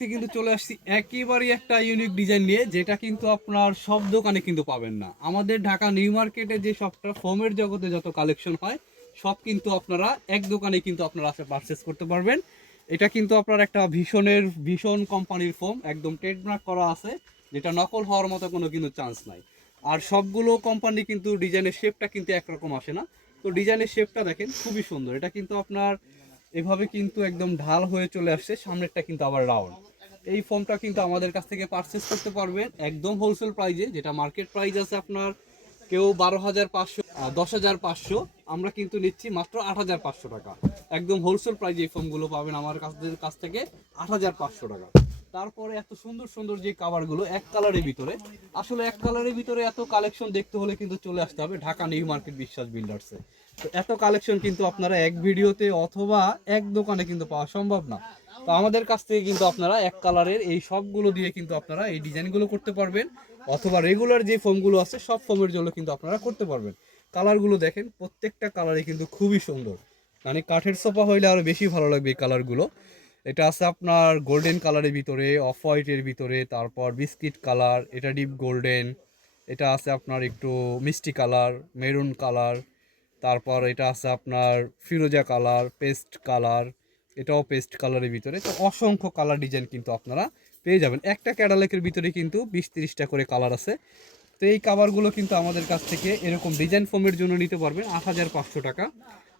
আজকে কিন্তু চলে আসছি একেবারেই একটা ইউনিক ডিজাইন নিয়ে, যেটা কিন্তু আপনার সব দোকানে কিন্তু পাবেন না। আমাদের ঢাকা নিউ মার্কেটে যে সবটা ফোমের জগতে যত কালেকশন হয়, সব কিন্তু আপনারা এক দোকানে কিন্তু আপনারা আসে পারচেস করতে পারবেন। এটা কিন্তু আপনার একটা ভীষণের, ভীষণ কোম্পানির ফোম একদম ট্রেডমার্ক করা আছে, যেটা নকল হওয়ার মতো কোনো কিন্তু চান্স নাই। আর সবগুলো কোম্পানি কিন্তু ডিজাইনের শেপটা কিন্তু একরকম আসে না। তো ডিজাইনের শেপটা দেখেন, খুবই সুন্দর। এটা কিন্তু আপনার এভাবে কিন্তু একদম ঢাল হয়ে চলে আসছে, সামনেরটা কিন্তু আবার রাউন্ড এই ফোনটা কিন্তু আমাদের কাছ থেকে পারচেস করতে পারবেন একদম হোলসেল প্রাইজে যেটা মার্কেট প্রাইস আছে আপনার কেউ বারো হাজার পাঁচশো দশ হাজার পাঁচশো, আমরা কিন্তু নিচ্ছি মাত্র আট হাজার পাঁচশো টাকা। একদম হোলসেল প্রাইজে এই ফোনগুলো পাবেন আমার কাছ কাছ থেকে আট হাজার পাঁচশো টাকা। তারপরে এত সুন্দর সুন্দর যে কাভারগুলো এক কালারের ভিতরে। আসলে এক কালারের ভিতরে এত কালেকশন দেখতে হলে কিন্তু চলে আসতে হবে ঢাকা নিউ মার্কেট বিশ্বাস বিল্ডার্সে তো এত কালেকশন কিন্তু আপনারা এক ভিডিওতে অথবা এক দোকানে কিন্তু পাওয়া সম্ভব না। তো আমাদের কাছ থেকে কিন্তু আপনারা এক কালারের এই সবগুলো দিয়ে কিন্তু আপনারা এই ডিজাইনগুলো করতে পারবেন। অথবা রেগুলার যে ফোমগুলো আছে সব ফোমের জন্য কিন্তু আপনারা করতে পারবেন। কালারগুলো দেখেন, প্রত্যেকটা কালারে কিন্তু খুবই সুন্দর। মানে কাঠের সোফা হইলে আরও বেশি ভালো লাগবে এই কালারগুলো এটা আছে আপনার গোল্ডেন কালারের ভিতরে অফ হোয়াইটের ভিতরে, তারপর বিস্কিট কালার এটা ডিপ গোল্ডেন এটা আছে আপনার একটু মিষ্টি কালার মেরুন কালার তারপর এটা আছে আপনার ফিরোজা কালার পেস্ট কালার এটাও পেস্ট কালারের ভিতরে। তো অসংখ্য কালার ডিজাইন কিন্তু আপনারা পেয়ে যাবেন। একটা ক্যাডালেকের ভিতরে কিন্তু বিশ তিরিশটা করে কালার আছে। তো এই কাভারগুলো কিন্তু আমাদের কাছ থেকে এরকম ডিজাইন ফোমের জন্য নিতে পারবেন। আট হাজার পাঁচশো টাকা।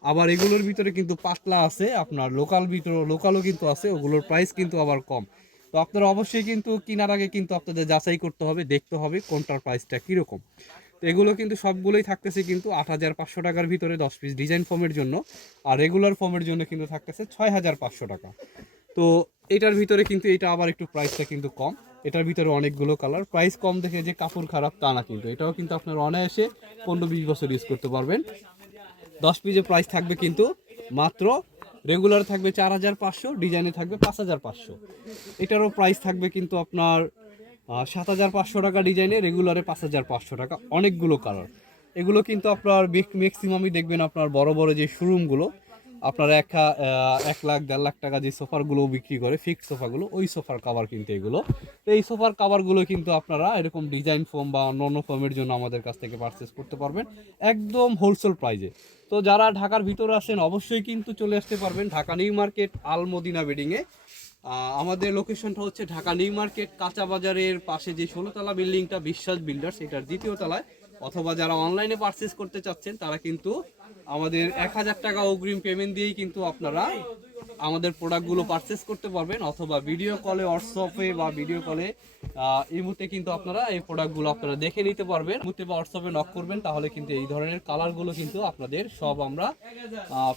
আবার এগুলোর ভিতরে কিন্তু পাতলা আছে, আপনার লোকাল ভিতরে লোকালও কিন্তু আছে, ওগুলোর প্রাইস কিন্তু আবার কম। তো আপনারা অবশ্যই কিন্তু কেনার আগে কিন্তু আপনাদের যাচাই করতে হবে, দেখতে হবে কোনটার প্রাইসটা কীরকম। তো এগুলো কিন্তু সবগুলোই থাকতেছে কিন্তু আট হাজার পাঁচশো টাকার ভিতরে দশ পিস ডিজাইন ফর্মের জন্য, আর রেগুলার ফর্মের জন্য কিন্তু থাকতেছে ছয় হাজার পাঁচশো টাকা। তো এটার ভিতরে কিন্তু এটা আবার একটু প্রাইসটা কিন্তু কম। এটার ভিতরে অনেকগুলো কালার প্রাইস কম দেখে যে কাপড় খারাপ তা না কিন্তু, এটাও কিন্তু আপনার অনায়াসে পনেরো বিশ বছর ইউজ করতে পারবেন। দশ পিসের প্রাইস থাকবে কিন্তু মাত্র রেগুলার থাকবে চার হাজার পাঁচশো ডিজাইনে থাকবে পাঁচ হাজার পাঁচশো। এটারও প্রাইস থাকবে কিন্তু আপনার সাত হাজার পাঁচশো টাকা ডিজাইনে রেগুলারে পাঁচ হাজার পাঁচশো টাকা, অনেকগুলো কালার এগুলো কিন্তু আপনার ম্যাক্সিমামই দেখবেন আপনার বড় বড় যে শোরুমগুলো আপনার এক এক লাখ, দেড় লাখ টাকা যে সোফারগুলো বিক্রি করে ফিক্সড সোফাগুলো, ওই সোফার কাভার কিন্তু এগুলো। তো এই সোফার কাভারগুলো কিন্তু আপনারা এরকম ডিজাইন ফোম বা অন্য অন্য ফোমের জন্য আমাদের কাছ থেকে পারচেস করতে পারবেন, একদম হোলসেল প্রাইজে তো যারা ঢাকার ভিতরে আসেন অবশ্যই কিন্তু চলে আসতে পারবেন ঢাকা নিউ মার্কেট, আলমদিনা বিল্ডিংয়ে আমাদের লোকেশনটা হচ্ছে ঢাকা নিউ মার্কেট কাঁচা বাজারের পাশে যে ষোলোতলা বিল্ডিংটা বিশ্বাস বিল্ডার্স এটার দ্বিতীয় তলায়। অথবা যারা অনলাইনে পারচেস করতে চাচ্ছেন, তারা কিন্তু আমাদের এক হাজার টাকা অগ্রিম পেমেন্ট দিয়েই কিন্তু আপনারা আমাদের প্রোডাক্টগুলো পারচেস করতে পারবেন, অথবা ভিডিও কলে হোয়াটসঅ্যাপে বা ভিডিও কলে এই মুহূর্তে কিন্তু আপনারা এই প্রোডাক্টগুলো আপনারা দেখে নিতে পারবেন। মুহূর্তে বা হোয়াটসঅ্যাপে নক করবেন, তাহলে কিন্তু এই ধরনের কালারগুলো কিন্তু আপনাদের সব আমরা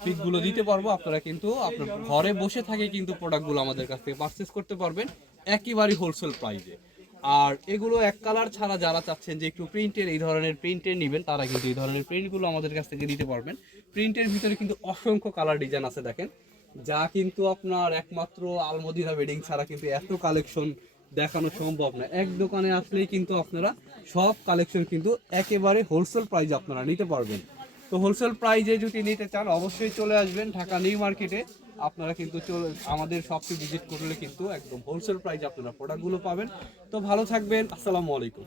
পিকগুলো দিতে পারব। আপনারা কিন্তু আপনার ঘরে বসে থাকে কিন্তু প্রোডাক্টগুলো আমাদের কাছ থেকে পারচেস করতে পারবেন একেবারেই হোলসেল প্রাইজে আর এগুলো এক কালার ছাড়া যারা চাচ্ছেন যে একটু প্রিন্টের এই ধরনের প্রিন্টের নেবেন, তারা কিন্তু এই ধরনের প্রিন্টগুলো আমাদের কাছ থেকে নিতে পারবেন। প্রিন্টের ভিতরে কিন্তু অসংখ্য কালার ডিজাইন আছে, দেখেন। যা কিন্তু আপনার একমাত্র আলমদিনা ওয়েডিং ছাড়া কিন্তু এত কালেকশন দেখানো সম্ভব না। এক দোকানে আসলেই কিন্তু আপনারা সব কালেকশন কিন্তু একেবারে হোলসেল প্রাইজে আপনারা নিতে পারবেন। তো হোলসেল প্রাইজে যদি নিতে চান, অবশ্যই চলে আসবেন ঢাকা নিউ মার্কেটে। আপনারা কিন্তু আমাদের শপটি ভিজিট করলে কিন্তু একদম হোলসেল প্রাইজে আপনারা প্রোডাক্টগুলো পাবেন। তো ভালো থাকবেন, আসসালামু আলাইকুম।